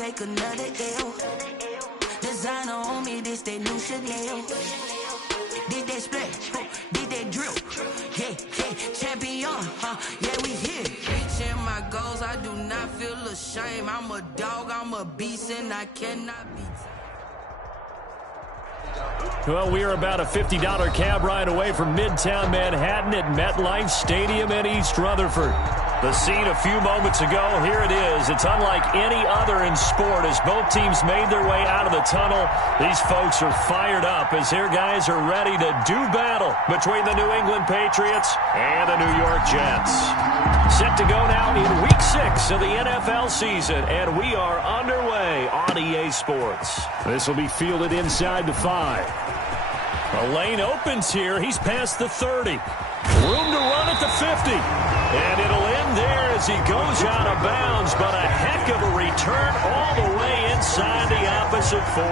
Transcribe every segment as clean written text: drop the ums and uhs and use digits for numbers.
take another L. Designer on me, this they new Chanel. Did they splash? Did they drill? Yeah, champion, yeah, we here. Reaching my goals, I do not feel ashamed. I'm a dog, I'm a beast, and I cannot be. Well, we are about a $50 cab ride away from Midtown Manhattan at MetLife Stadium in East Rutherford. The scene a few moments ago, here it is. It's unlike any other in sport as both teams made their way out of the tunnel. These folks are fired up as their guys are ready to do battle between the New England Patriots and the New York Jets. Set to go now in Week 6 of the NFL season, and we are underway on EA Sports. This will be fielded inside the 5. The lane opens here. He's past the 30. Room to run at the 50. And it'll end there as he goes out of bounds, but a heck of a return all the way inside the opposite 40.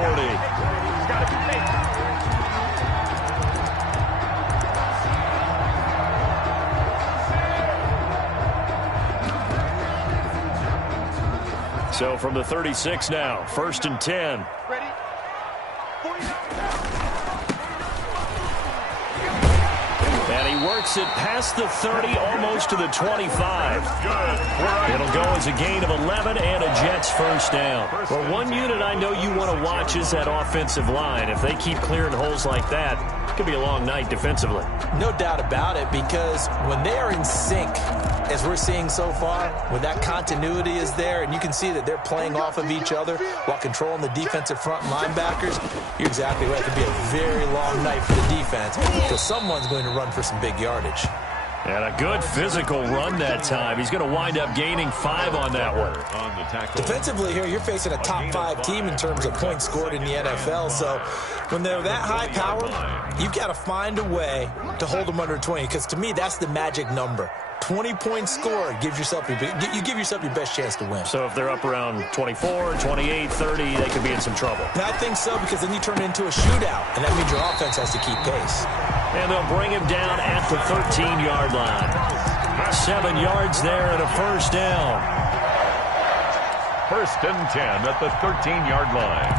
So from the 36 now, 1st and 10. Ready? 49. And he works it past the 30, almost to the 25. It'll go as a gain of 11 and a Jets first down. Well, one unit I know you want to watch is that offensive line. If they keep clearing holes like that, it could be a long night defensively. No doubt about it, because when they are in sync, as we're seeing so far, when that continuity is there, and you can see that they're playing off of each other while controlling the defensive front linebackers, you're exactly right. It could be a very long night for the defense because someone's going to run for some big yardage. And a good physical run that time. He's going to wind up gaining 5 on that one. Defensively here, you're facing a top 5 team in terms of points scored in the NFL. So when they're that high powered, you've got to find a way to hold them under 20, because to me, that's the magic number. 20 points scored, you give yourself your best chance to win. So if they're up around 24, 28, 30, they could be in some trouble. And I think so, because then you turn it into a shootout, and that means your offense has to keep pace. And they'll bring him down at the 13-yard line. 7 yards there and a first down. 1st and 10 at the 13-yard line.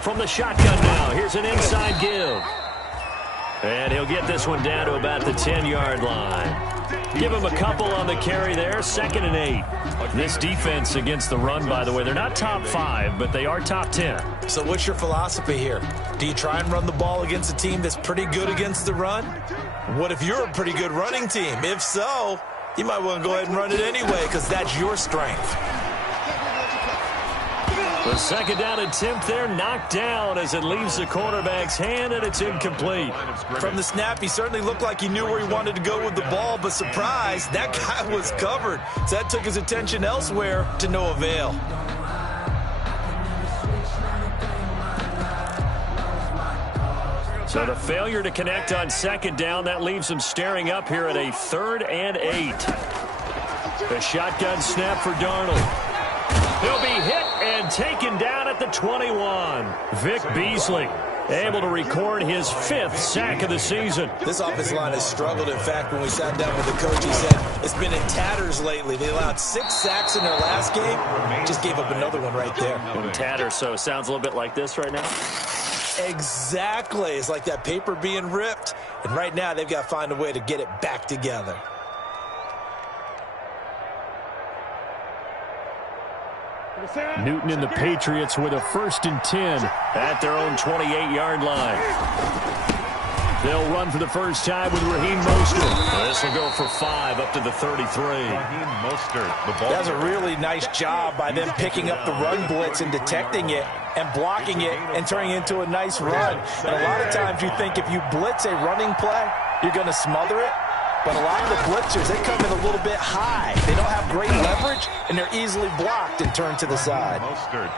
From the shotgun now, here's an inside give. And he'll get this one down to about the 10-yard line. Give him a couple on the carry there, 2nd and 8. This defense against the run, by the way, they're not top 5, but they are top 10. So what's your philosophy here? Do you try and run the ball against a team that's pretty good against the run? What if you're a pretty good running team? If so, you might want to go ahead and run it anyway, because that's your strength. The 2nd down attempt there knocked down as it leaves the quarterback's hand, and it's incomplete. From the snap, he certainly looked like he knew where he wanted to go with the ball, but surprise, that guy was covered. So that took his attention elsewhere to no avail. So the failure to connect on 2nd down, that leaves him staring up here at a 3rd and 8. The shotgun snap for Darnold. He'll be hit and taken down at the 21. Vic Beasley able to record his 5th sack of the season. This offensive line has struggled. In fact, when we sat down with the coach, he said it's been in tatters lately. They allowed 6 sacks in their last game. Just gave up another one right there. In tatters, so it sounds a little bit like this right now. Exactly. It's like that paper being ripped. And right now, they've got to find a way to get it back together. Newton and the Patriots with a 1st and 10 at their own 28-yard line. They'll run for the first time with Raheem Mostert. This will go for 5 up to the 33. Raheem Mostert. That's a really nice job by them picking up the run blitz and detecting it and blocking it and turning it into a nice run. And a lot of times you think if you blitz a running play, you're going to smother it. But a lot of the blitzers, they come in a little bit high. They don't have great leverage, and they're easily blocked and turned to the side.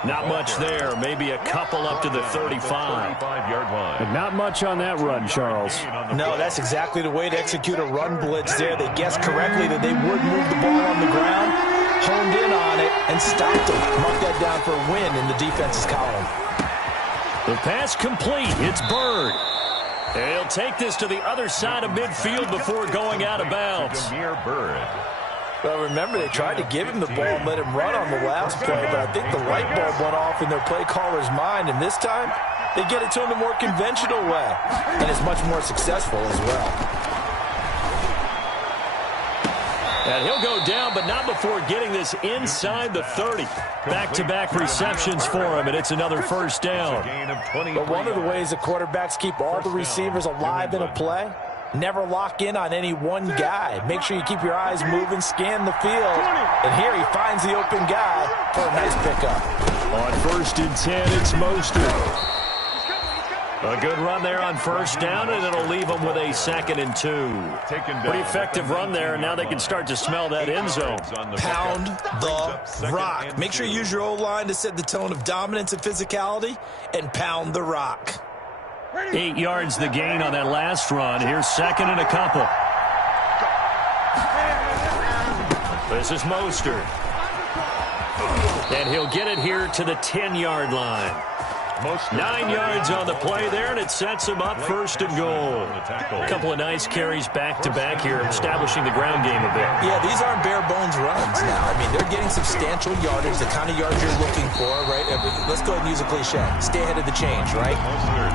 Not much there. Maybe a couple up to the 35-yard line. And not much on that run, Charles. No, that's exactly the way to execute a run blitz there. They guessed correctly that they would move the ball on the ground, honed in on it, and stopped them. Mark that down for a win in the defense's column. The pass complete. It's Bird. And he'll take this to the other side of midfield before going out of bounds. Jameer Bird. Well, remember, they tried to give him the ball and let him run on the last play, but I think the light bulb went off in their play caller's mind, and this time they get it to him the more conventional way, and it's much more successful as well. And he'll go down, but not before getting this inside the 30. Back-to-back receptions for him, and it's another first down. But one of the ways the quarterbacks keep all the receivers alive in a play, never lock in on any one guy. Make sure you keep your eyes moving, scan the field. And here he finds the open guy for a nice pickup. On 1st and 10, it's Mostert. A good run there on first down, and it'll leave them with a 2nd and 2. Pretty effective run there, and now they can start to smell that end zone. Pound the rock. Make sure you use your O-line to set the tone of dominance and physicality, and pound the rock. 8 yards the gain on that last run. Here's 2nd and a couple. This is Mostert. And he'll get it here to the 10-yard line. 9 yards on the play there, and it sets him up 1st and goal. A couple of nice carries back-to-back here, establishing the ground game a bit. Yeah, these aren't bare-bones runs now. I mean, they're getting substantial yardage, the kind of yards you're looking for, right? Let's go ahead and use a cliche. Stay ahead of the change, right?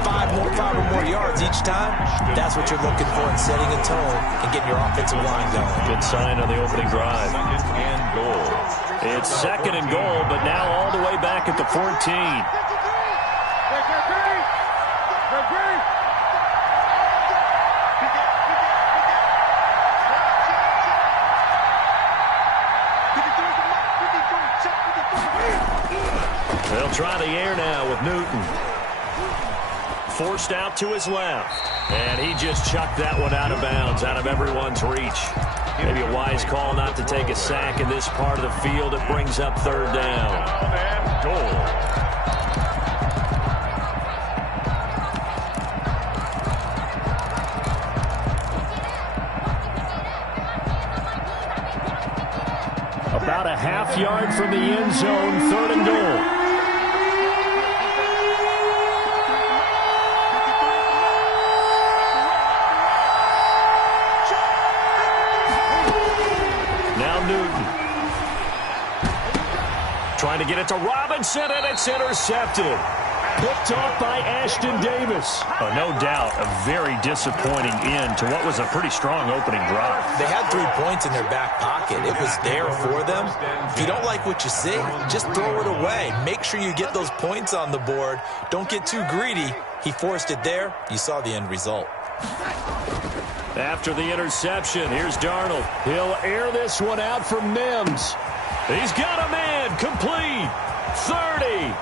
5 or more yards each time. That's what you're looking for in setting a tone and getting your offensive line going. Good sign on the opening drive. It's 2nd and goal, but now all the way back at the 14. They'll try the air now with Newton. Forced out to his left. And he just chucked that one out of bounds, out of everyone's reach. Maybe a wise call not to take a sack in this part of the field. It brings up 3rd down. And goal. About a half yard from the end zone, 3rd and goal. Now Newton. Trying to get it to Robinson, and it's intercepted. Picked off by Ashton Davis. Oh, no doubt a very disappointing end to what was a pretty strong opening drive. They had 3 points in their back pocket. It was there for them. If you don't like what you see, just throw it away. Make sure you get those points on the board. Don't get too greedy. He forced it there. You saw the end result. After the interception, here's Darnold. He'll air this one out for Mims. He's got a man complete. 30.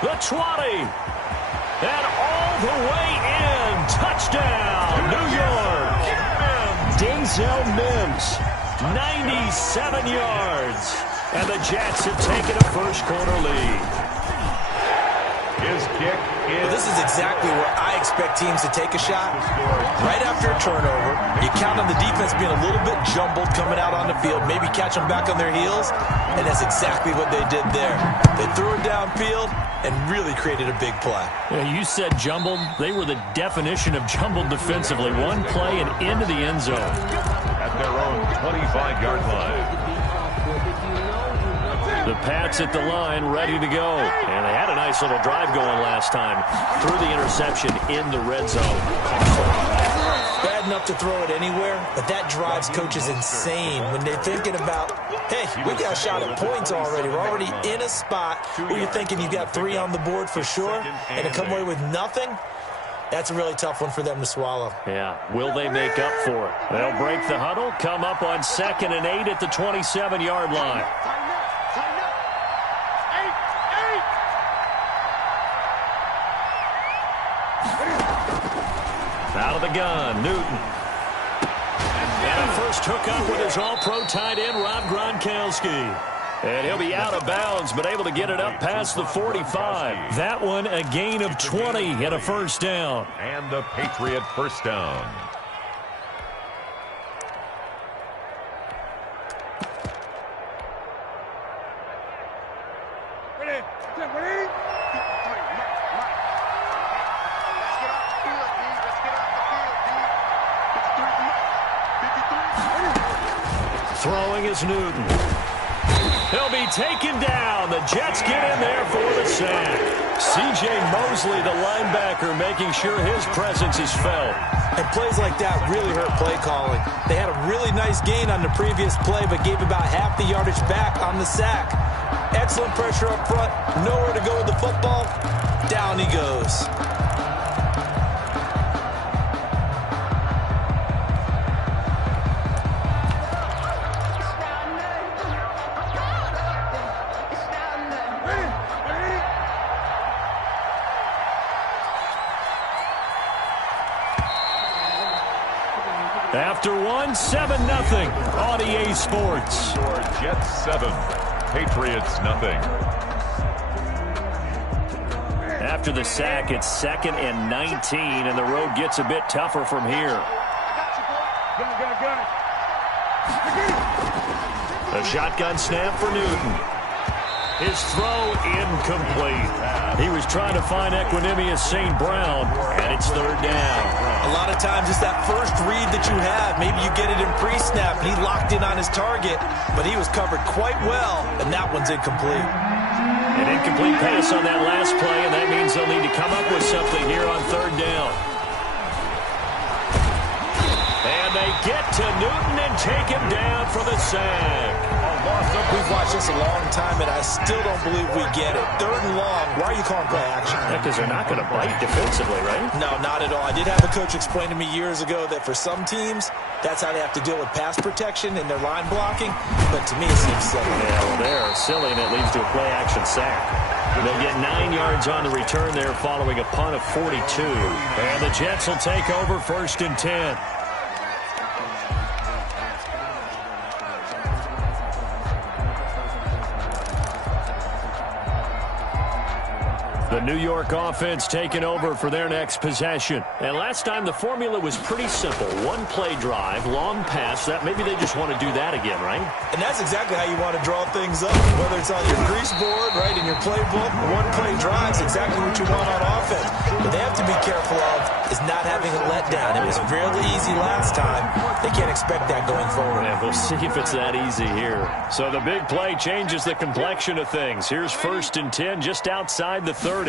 The 20, and all the way in. Touchdown, New York. Denzel Mims, 97 yards. And the Jets have taken a first-quarter lead. His kick is... Well, this is exactly where I expect teams to take a shot. Right after a turnover, you count on the defense being a little bit jumbled coming out on the field, maybe catch them back on their heels, and that's exactly what they did there. They threw it downfield and really created a big play. Yeah, you said jumbled. They were the definition of jumbled defensively. One play and into the end zone. At their own 25-yard line. The Pats at the line, ready to go. And they had a nice little drive going last time. Threw the interception in the red zone. Bad enough to throw it anywhere, but that drives coaches insane when they're thinking about, hey, we got a shot at points already. We're already in a spot where you're thinking you've got 3 on the board for sure, and to come away with nothing, that's a really tough one for them to swallow. Yeah, will they make up for it? They'll break the huddle, come up on 2nd and 8 at the 27-yard line. Out of the gun, Newton. And a first hookup with his all-pro tight end, Rob Gronkowski. And he'll be out of bounds, but able to get it up past the 45. That one, a gain of 20 and a first down. And the Patriot first down. Throwing is Newton. He'll be taken down. The Jets get in there for the sack. C.J. Mosley, the linebacker, making sure his presence is felt. And plays like that really hurt play calling. They had a really nice gain on the previous play, but gave about half the yardage back on the sack. Excellent pressure up front. Nowhere to go with the football. Down he goes. After one, 7-0 on EA Sports. Jets 7, Patriots nothing. After the sack, it's 2nd and 19, and the road gets a bit tougher from here. A shotgun snap for Newton. His throw incomplete. He was trying to find Equanimeous St. Brown, and it's 3rd down. A lot of times it's that first read that you have. Maybe you get it in pre-snap, and he locked in on his target, but he was covered quite well, and that one's incomplete. An incomplete pass on that last play, and that means they'll need to come up with something here on 3rd down. And they get to Newton and take him down for the sack. We've watched this a long time, and I still don't believe we get it. 3rd and long. Why are you calling play action? Because they're not going to bite defensively, right? No, not at all. I did have a coach explain to me years ago that for some teams, that's how they have to deal with pass protection and their line blocking. But to me, it seems silly. Yeah, well, they're silly, and it leads to a play-action sack. They'll get 9 yards on the return there following a punt of 42. And the Jets will take over 1st and 10. The New York offense taking over for their next possession. And last time the formula was pretty simple. One play drive, long pass. That maybe they just want to do that again, right? And that's exactly how you want to draw things up. Whether it's on your grease board, right, in your playbook, one play drive is exactly what you want on offense. What they have to be careful of is not having a letdown. It was fairly easy last time. They can't expect that going forward. And we'll see if it's that easy here. So the big play changes the complexion of things. Here's 1st and 10 just outside the 30.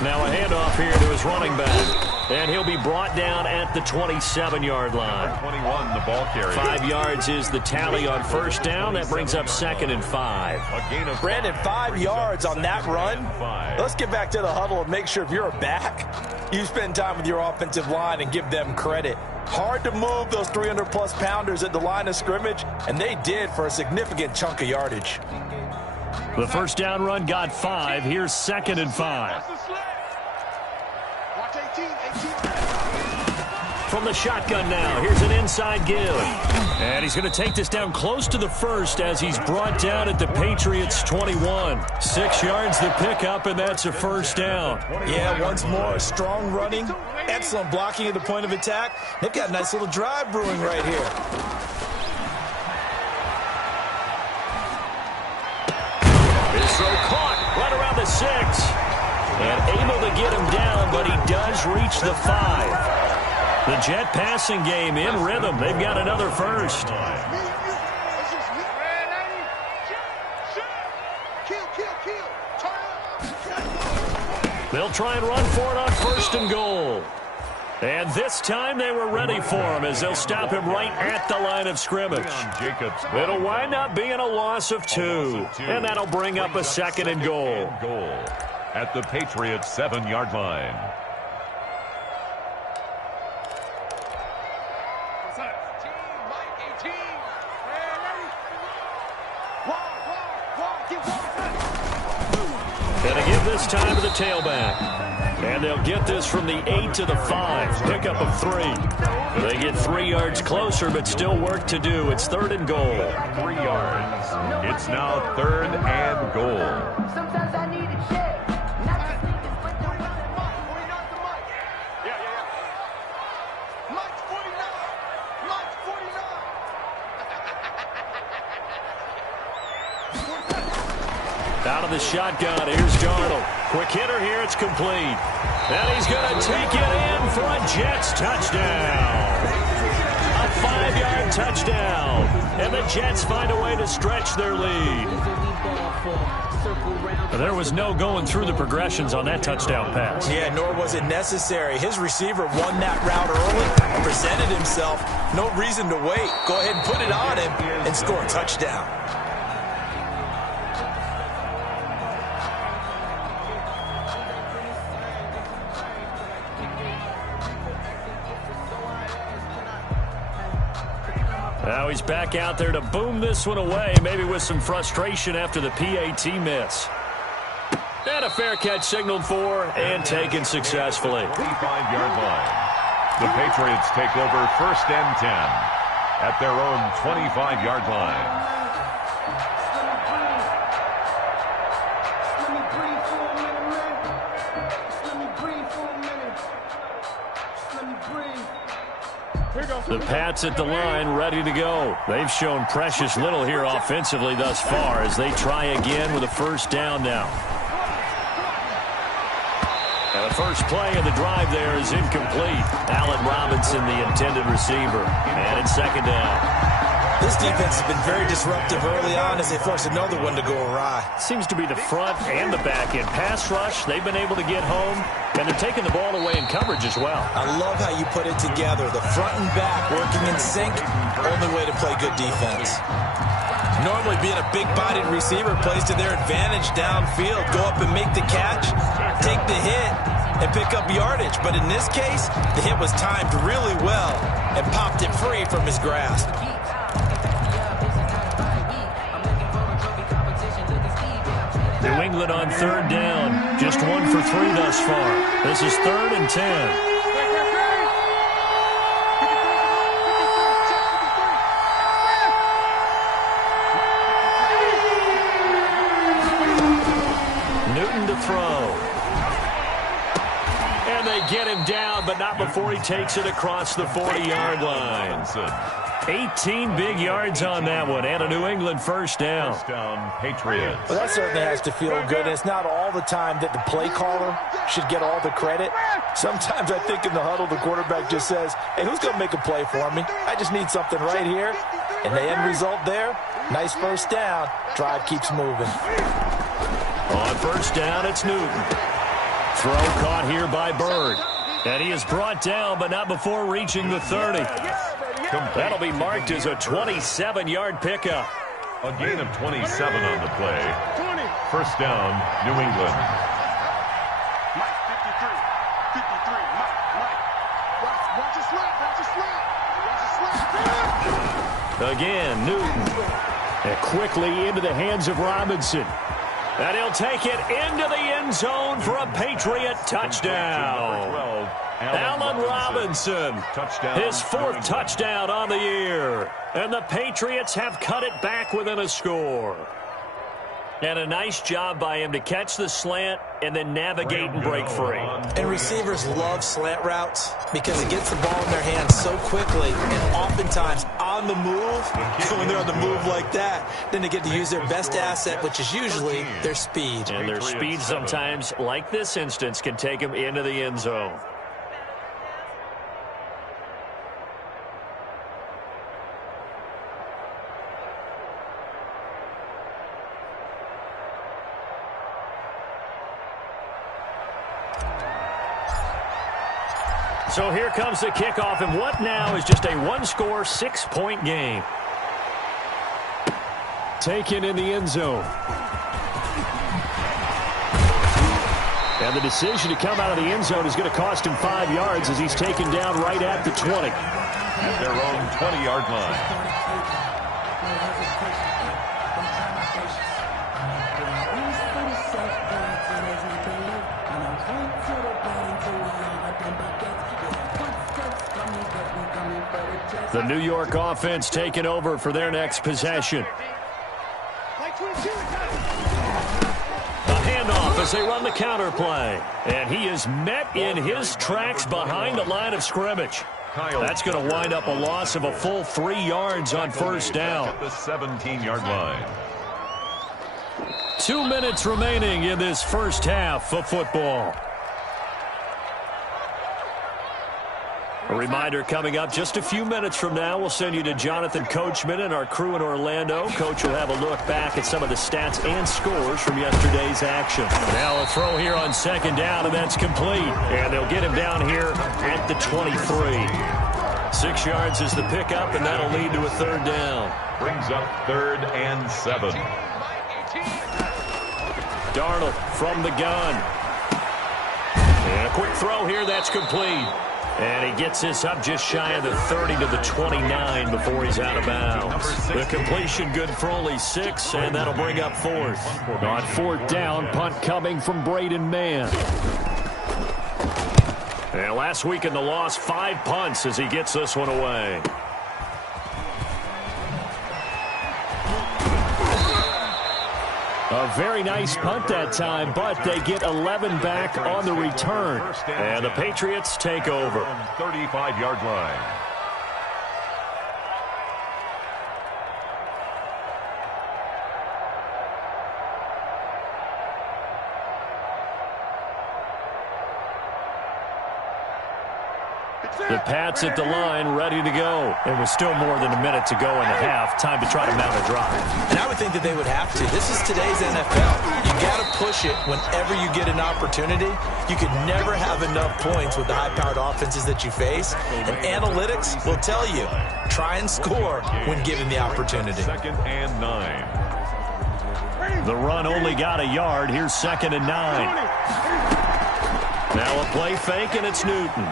Now a handoff here to his running back. And he'll be brought down at the 27-yard line. 21, the ball carrier. 5 yards is the tally on 1st down. That brings up 2nd and 5. A gain of Brandon, 5 yards on that run. Let's get back to the huddle and make sure if you're a back, you spend time with your offensive line and give them credit. Hard to move those 300-plus pounders at the line of scrimmage, and they did for a significant chunk of yardage. The 1st down run got 5. Here's 2nd and 5. From the shotgun now, here's an inside give. And he's going to take this down close to the 1st as he's brought down at the Patriots' 21. 6 yards the pickup, and that's a 1st down. Yeah, once more, strong running, excellent blocking at the point of attack. They've got a nice little drive brewing right here. His throw caught right around the 6. And able to get him down, but he does reach the 5. The Jet passing game in rhythm. They've got another 1st. They'll try and run for it on 1st and goal. And this time they were ready for him as they'll stop him right at the line of scrimmage. It'll wind up being a loss of 2. And that'll bring up a 2nd and goal. At the Patriots' 7-yard line. Gonna give this time to the tailback. And they'll get this from the 8 to the 5. Pickup of 3. They get 3 yards closer, but still work to do. It's 3rd and goal. 3 yards. It's now 3rd and goal. Sometimes I need a check. Not to think it's but the Yeah. Mike's 49. Mike's 49. Out of the shotgun, here's Darnold. Quick hitter here, it's complete. And he's going to take it in for a Jets touchdown. A 5-yard touchdown. And the Jets find a way to stretch their lead. There was no going through the progressions on that touchdown pass. Yeah, nor was it necessary. His receiver won that route early, presented himself. No reason to wait. Go ahead and put it on him and score a touchdown. Now he's back out there to boom this one away, maybe with some frustration after the PAT miss. And a fair catch signaled for and taken successfully. 25-yard line. The Patriots take over 1st and 10 at their own 25-yard line. The Pats at the line, ready to go. They've shown precious little here offensively thus far as they try again with a 1st down now. And the first play of the drive there is incomplete. Allen Robinson, the intended receiver. And it's 2nd down. This defense has been very disruptive early on as they force another one to go awry. Seems to be the front and the back end. Pass rush, they've been able to get home, and they're taking the ball away in coverage as well. I love how you put it together. The front and back working in sync, only way to play good defense. Normally being a big-bodied receiver plays to their advantage downfield. Go up and make the catch, take the hit, and pick up yardage. But in this case, the hit was timed really well and popped it free from his grasp. New England on 3rd down. Just 1 for 3 thus far. This is 3rd and 10. Newton to throw. And they get him down, but not before he takes it across the 40-yard line. 18 big yards on that one, and a New England 1st down. 1st down, Patriots. Well, that certainly has to feel good. It's not all the time that the play caller should get all the credit. Sometimes I think in the huddle, the quarterback just says, hey, who's going to make a play for me? I just need something right here. And the end result there, nice 1st down. Drive keeps moving. On 1st down, it's Newton. Throw caught here by Bird. And he is brought down, but not before reaching the 30. That'll be marked as a 27-yard pickup. A gain of 27 on the play. 1st down, New England. Mike 53. 53. Mike. Watch a slap. Watch a slap. Watch a slap. Again, Newton. And quickly into the hands of Robinson. And he'll take it into the end zone for a Patriot touchdown. Allen Robinson, his 4th touchdown on the year. And the Patriots have cut it back within a score. And a nice job by him to catch the slant and then navigate and break free. And receivers love slant routes because it gets the ball in their hands so quickly and oftentimes on the move. When they're on the move like that, then they get to use their best asset, which is usually their speed. And their speed sometimes, like this instance, can take them into the end zone. So here comes the kickoff, and what now is just a one-score, 6-point game. Taken in the end zone. And the decision to come out of the end zone is going to cost him 5 yards as he's taken down right at the 20. At their own 20-yard line. The New York offense taking over for their next possession. A handoff as they run the counter play. And he is met in his tracks behind the line of scrimmage. That's going to wind up a loss of a full 3 yards on first down. At the 17-yard line. 2 minutes remaining in this first half of football. A reminder coming up just a few minutes from now, we'll send you to Jonathan Coachman and our crew in Orlando. Coach will have a look back at some of the stats and scores from yesterday's action. Now a throw here on second down, and that's complete. And they'll get him down here at the 23. 6 yards is the pickup, and that'll lead to a third down. Brings up 3rd and 7. Darnold from the gun. And a quick throw here, that's complete. And he gets this up just shy of the 30 to the 29 before he's out of bounds. The completion good for only 6, and that'll bring up 4th. On 4th down, punt coming from Braden Mann. And last week in the loss, 5 punts as he gets this one away. A very nice punt that time, but they get 11 back on the return. And the Patriots take over. 35-yard line. The Pats at the line, ready to go. There was still more than a minute to go in the half. Time to try to mount a drive. And I would think that they would have to. This is today's NFL. You got to push it whenever you get an opportunity. You could never have enough points with the high-powered offenses that you face. And analytics will tell you, try and score when given the opportunity. 2nd and 9. The run only got a yard. Here's 2nd and 9. Now a play fake, and it's Newton.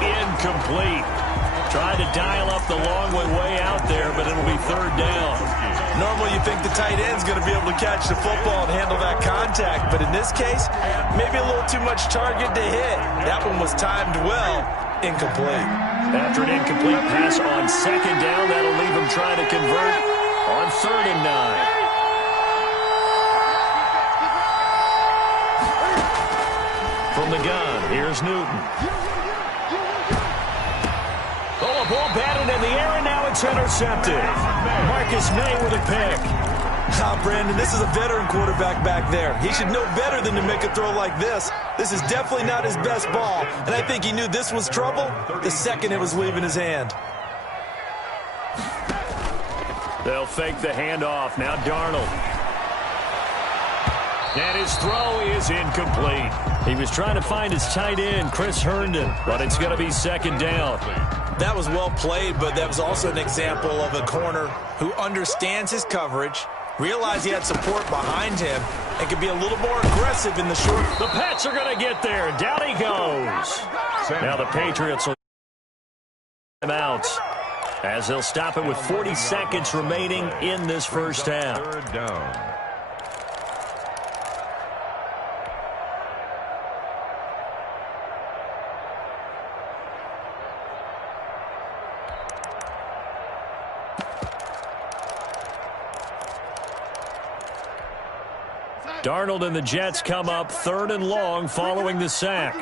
Incomplete. Tried to dial up the long way out there, but it'll be 3rd down. Normally you think the tight end's going to be able to catch the football and handle that contact, but in this case, maybe a little too much target to hit. That one was timed well. Incomplete. After an incomplete pass on 2nd down, that'll leave him trying to convert on 3rd and 9. From the gun, here's Newton. Oh, a ball batted in the air, and now it's intercepted. Marcus May with a pick. Brandon, this is a veteran quarterback back there. He should know better than to make a throw like this. This is definitely not his best ball, and I think he knew this was trouble the second it was leaving his hand. They'll fake the handoff. Now Darnold. And his throw is incomplete. He was trying to find his tight end, Chris Herndon, but it's going to be 2nd down. That was well played, but that was also an example of a corner who understands his coverage, realized he had support behind him, and could be a little more aggressive in the short. The Pats are going to get there. Down he goes. Now the Patriots will time out as they'll stop it with 40 seconds remaining in this first half. 3rd down. Darnold and the Jets come up 3rd and long following the sack.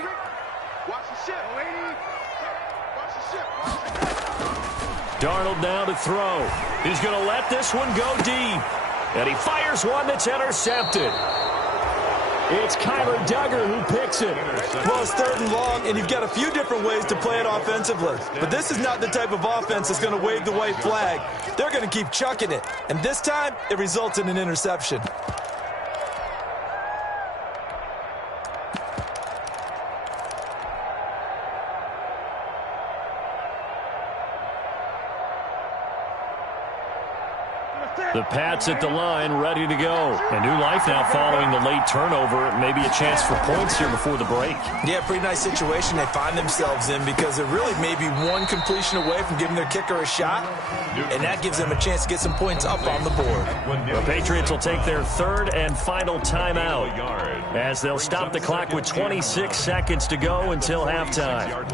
Darnold now to throw. He's going to let this one go deep. And he fires one that's intercepted. It's Kyler Duggar who picks it. Well, it's 3rd and long, and you've got a few different ways to play it offensively. But this is not the type of offense that's going to wave the white flag. They're going to keep chucking it. And this time, it results in an interception. The Pats at the line, ready to go. A new life now following the late turnover. Maybe a chance for points here before the break. Yeah, pretty nice situation they find themselves in because they're really maybe one completion away from giving their kicker a shot, and that gives them a chance to get some points up on the board. The Patriots will take their third and final timeout as they'll stop the clock with 26 seconds to go until halftime.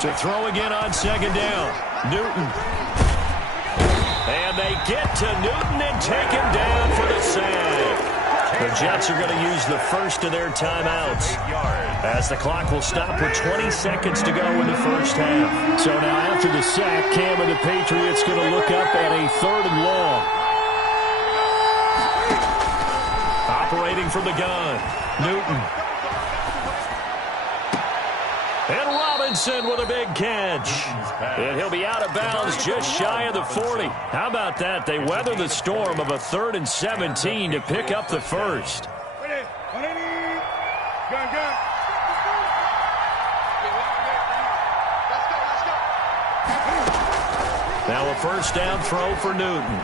To throw again on second down. Newton. And they get to Newton and take him down for the sack. The Jets are going to use the first of their timeouts as the clock will stop with 20 seconds to go in the first half. So now after the sack, Cam and the Patriots going to look up at a 3rd and long. Operating from the gun, Newton. And Robinson with a big catch. And he'll be out of bounds just shy of the 40. How about that? They weather the storm of a 3rd and 17 to pick up the first. Now a first down throw for Newton.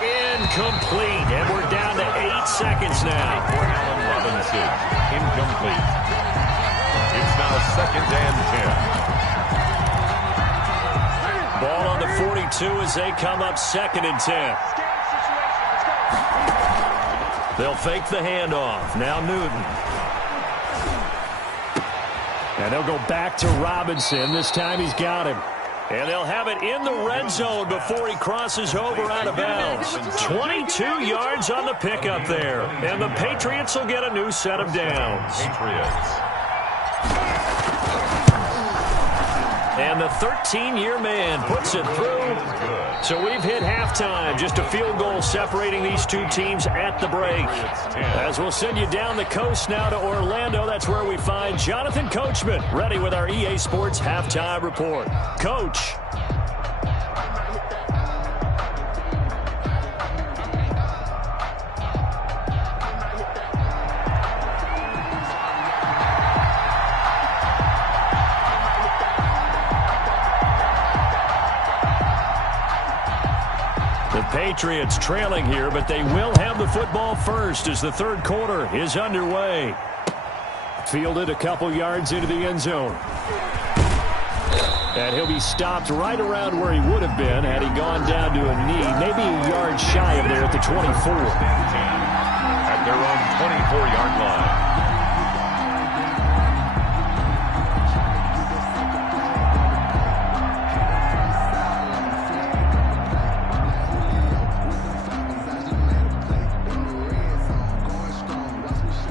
Incomplete. And we're down to 8 seconds now. Allen Robinson, incomplete. It's now 2nd and 10. Ball on the 42 as they come up 2nd and 10. They'll fake the handoff. Now Newton. And they'll go back to Robinson. This time he's got him. And they'll have it in the red zone before he crosses over out of bounds. 22 yards on the pickup there. And the Patriots will get a new set of downs. Patriots. And the 13-year man puts it through. So we've hit halftime. Just a field goal separating these two teams at the break. As we'll send you down the coast now to Orlando. That's where we find Jonathan Coachman ready with our EA Sports Halftime Report. Coach. Patriots trailing here, but they will have the football first as the 3rd quarter is underway. Fielded a couple yards into the end zone. And he'll be stopped right around where he would have been had he gone down to a knee, maybe a yard shy of there at the 24. At their own 24-yard line.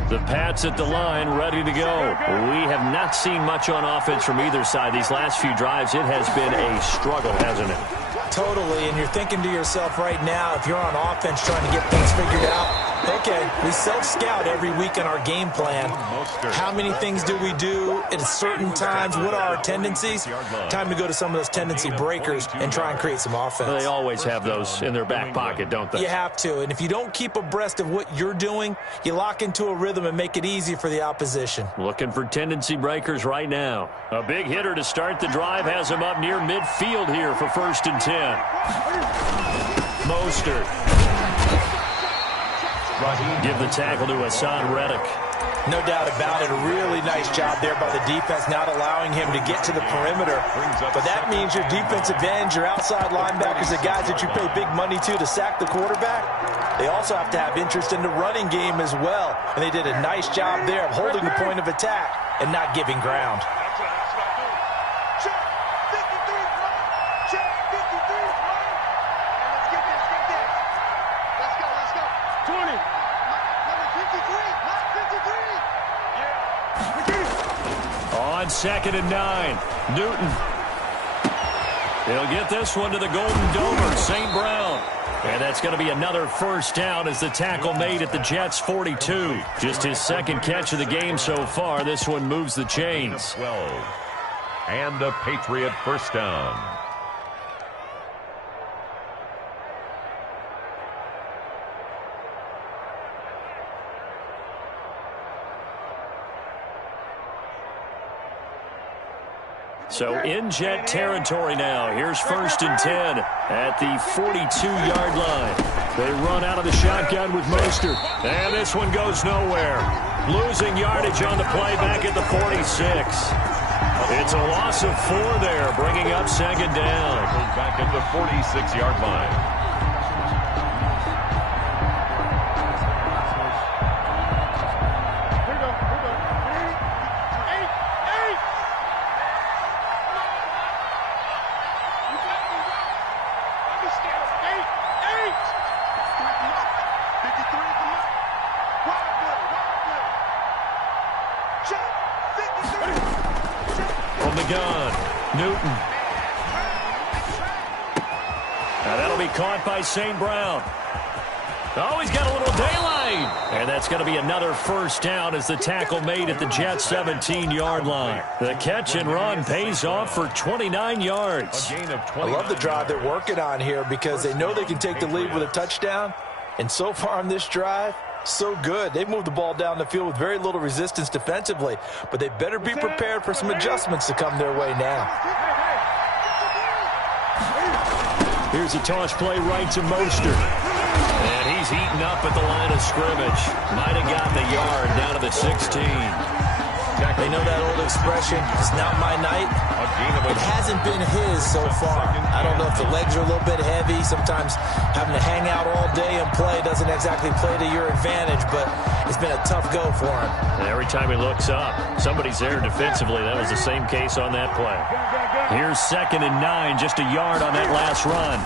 The Pats at the line, ready to go. We have not seen much on offense from either side. These last few drives, it has been a struggle, hasn't it? Totally, and you're thinking to yourself right now, if you're on offense trying to get things figured out, okay, we self-scout every week in our game plan. How many things do we do at certain times? What are our tendencies? Time to go to some of those tendency breakers and try and create some offense. They always have those in their back pocket, don't they? You have to, and if you don't keep abreast of what you're doing, you lock into a rhythm and make it easy for the opposition. Looking for tendency breakers right now. A big hitter to start the drive has him up near midfield here for 1st and 10. Mostert. Give the tackle to Hassan Reddick. No doubt about it. A really nice job there by the defense, not allowing him to get to the perimeter. But that means your defensive ends, your outside linebackers, the guys that you pay big money to sack the quarterback, they also have to have interest in the running game as well. And they did a nice job there of holding the point of attack and not giving ground. On 2nd and 9, Newton. He'll get this one to the Golden Domer, St. Brown. And that's going to be another first down as the tackle made at the Jets' 42. Just his second catch of the game so far. This one moves the chains. 12. And a Patriot first down. So in Jet territory now. Here's 1st and 10 at the 42-yard line. They run out of the shotgun with Mostert. And this one goes nowhere. Losing yardage on the play back at the 46. It's a loss of 4 there, bringing up 2nd down. Back at the 46-yard line. Caught by St. Brown. Oh, he's got a little daylight. And that's going to be another first down as the tackle made at the Jets' 17-yard line. The catch and run pays off for 29 yards. I love the drive they're working on here because they know they can take the lead with a touchdown. And so far on this drive, so good. They've moved the ball down the field with very little resistance defensively. But they better be prepared for some adjustments to come their way now. Here's a toss play right to Mostert. And he's eaten up at the line of scrimmage. Might have gotten a yard down to the 16. They know that old expression, it's not my night. It hasn't been his so far. I don't know if the legs are a little bit heavy. Sometimes having to hang out all day and play doesn't exactly play to your advantage, but it's been a tough go for him. And every time he looks up, somebody's there defensively. That was the same case on that play. Here's 2nd and 9, just a yard on that last run.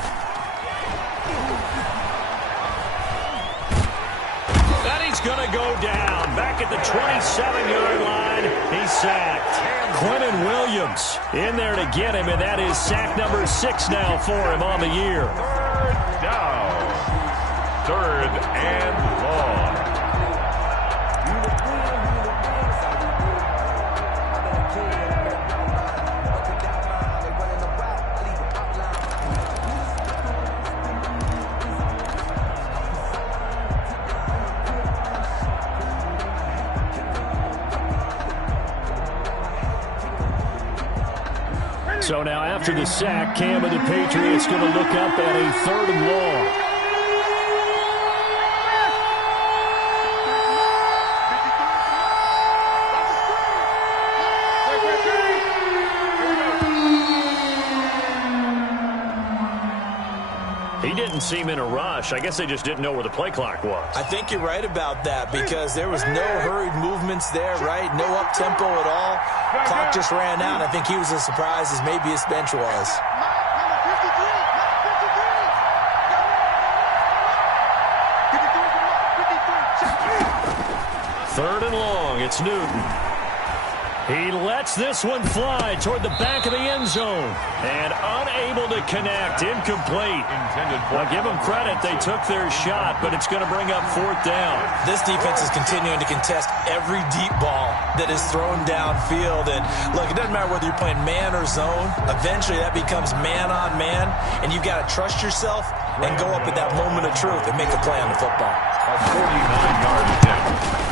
And he's going to go down. Back at the 27-yard line, he's sacked. Quentin Williams in there to get him, and that is sack number 6 now for him on the year. 3rd down. 3rd and long. So now after the sack, Cam of the Patriots going to look up at a 3rd and long. He didn't seem in a rush. I guess they just didn't know where the play clock was. I think you're right about that because there was no hurried movements there, right? No up-tempo at all. Clock just ran out. I think he was as surprised as maybe his bench was. 3rd and long. It's Newton. He lets this one fly toward the back of the end zone. And unable to connect. Incomplete. I'll give them credit. They took their shot, but it's going to bring up 4th down. This defense is continuing to contest every deep ball that is thrown downfield. And, look, it doesn't matter whether you're playing man or zone. Eventually, that becomes man on man. And you've got to trust yourself and go up at that moment of truth and make a play on the football. A 49-yard attempt.